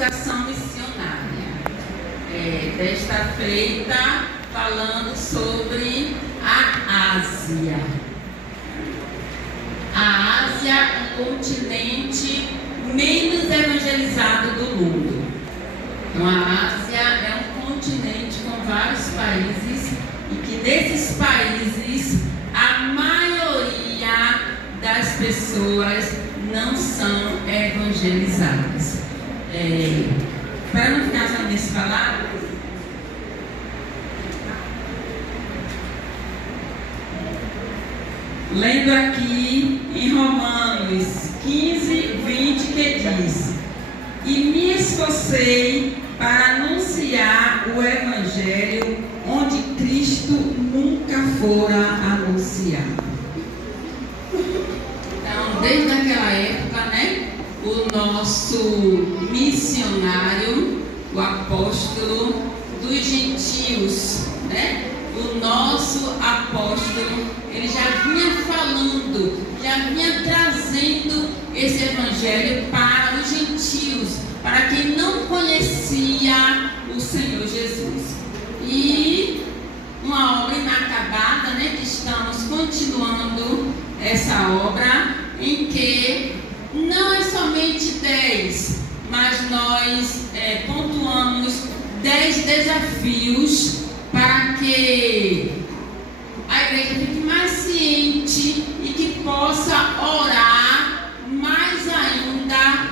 evangelização missionária. Desta feita, falando sobre a Ásia. A Ásia é o continente menos evangelizado do mundo. Então, a Ásia é um continente com vários países e que desses países a maioria das pessoas não são evangelizadas. Para não ficar só nesse falar, lendo aqui em Romanos 15, 20, que diz: e me esforcei para anunciar o Evangelho onde Cristo nunca fora anunciado. Então, desde aquela época, o nosso missionário, o apóstolo dos gentios, o nosso apóstolo, ele já vinha falando, já vinha trazendo esse evangelho para os gentios, para quem não conhecia o Senhor Jesus. E uma obra inacabada, que estamos continuando essa obra, em que não é somente 10, mas nós pontuamos 10 desafios para que a igreja fique mais ciente e que possa orar mais ainda,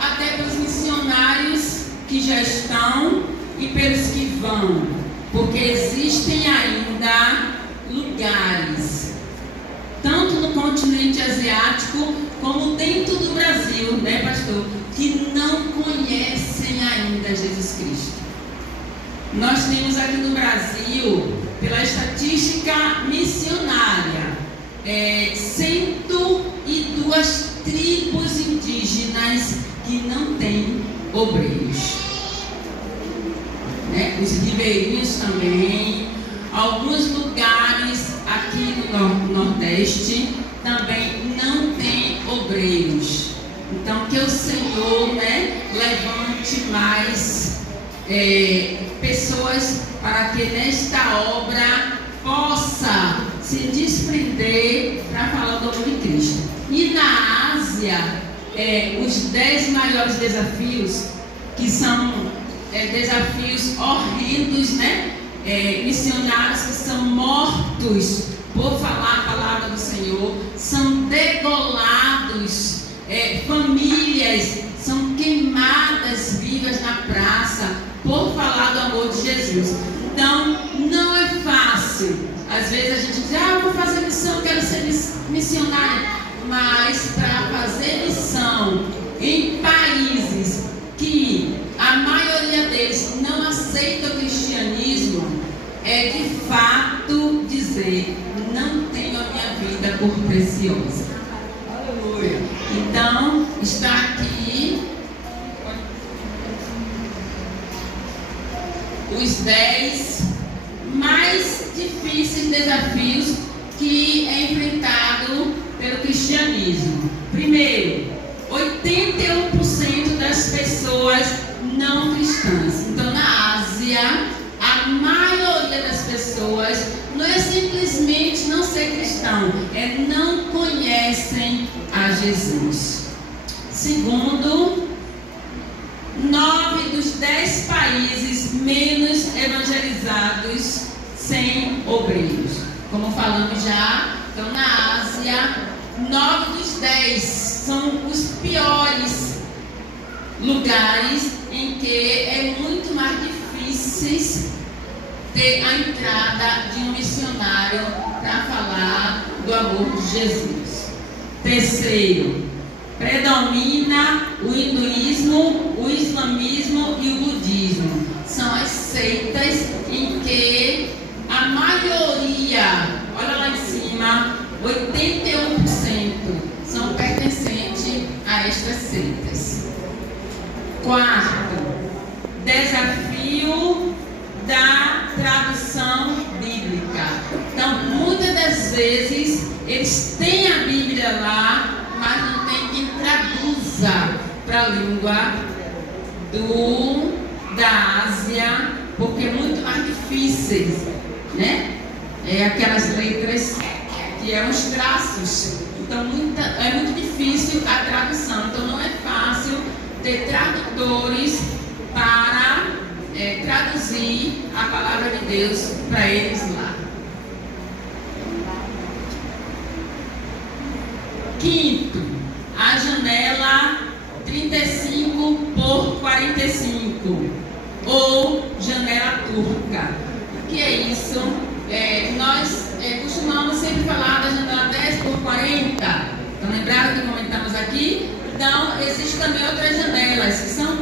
até pelos missionários que já estão e pelos que vão, porque existem ainda lugares, tanto no continente asiático como dentro do Brasil, pastor, que não conhecem ainda Jesus Cristo. Nós temos aqui no Brasil, pela estatística missionária, 102 tribos indígenas que não têm obreiros. Os ribeirinhos também, alguns lugares aqui no Nordeste também não têm obreiros. Então, que o Senhor levante mais pessoas para que nesta obra possa se desprender para falar do amor de Cristo. E na Ásia, os 10 maiores desafios, que são desafios horrendos, missionários que são mortos por falar a palavra do Senhor, são degolados, famílias são queimadas vivas na praça por falar do amor de Jesus. Então, não é fácil. Às vezes a gente diz: eu vou fazer missão, quero ser missionário. Mas para fazer missão em países que a maioria deles não aceita o cristianismo, é de fato dizer: não tenho a minha vida por preciosa. Aleluia. Então, está aqui os 10 mais difíceis desafios que é enfrentado pelo cristianismo. Primeiro, 81% das pessoas não cristãs. Então, na Ásia, a maioria das pessoas não é simplesmente não ser cristão, não conhecem a Jesus. Segundo, 9 dos 10 países menos evangelizados sem obreiros. Como falamos já, então na Ásia, 9 dos 10 são os piores lugares em que é muito mais difícil ter a entrada de um missionário para falar do amor de Jesus. Terceiro, predomina o hinduísmo, o islamismo e o budismo. São as seitas em que a maioria, olha lá em cima, 81% são pertencentes a estas seitas. Quarto, desafio da tradução bíblica. Então, muitas das vezes eles têm a Bíblia lá, mas não tem quem traduza para a língua da Ásia, porque é muito mais difíceis, né? Aquelas letras que é os traços. Então é muito difícil a tradução. Então não é fácil ter tradutores para traduzir a palavra de Deus para eles lá. Quinto, a janela 35 por 45 ou janela turca. O que é isso? Nós costumamos sempre falar da janela 10 por 40. Estão lembrados que comentamos aqui? Então, existem também outras janelas, que são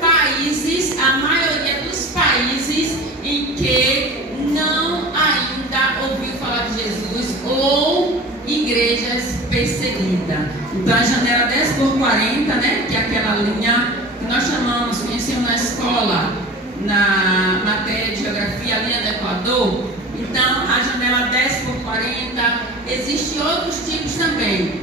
países, a maioria dos países em que não ainda ouviu falar de Jesus ou igrejas perseguidas. Então, a janela 10 por 40, né, que é aquela linha que nós conhecemos na escola, na matéria de geografia, a linha do Equador. Então, a janela 10 por 40, existem outros tipos também.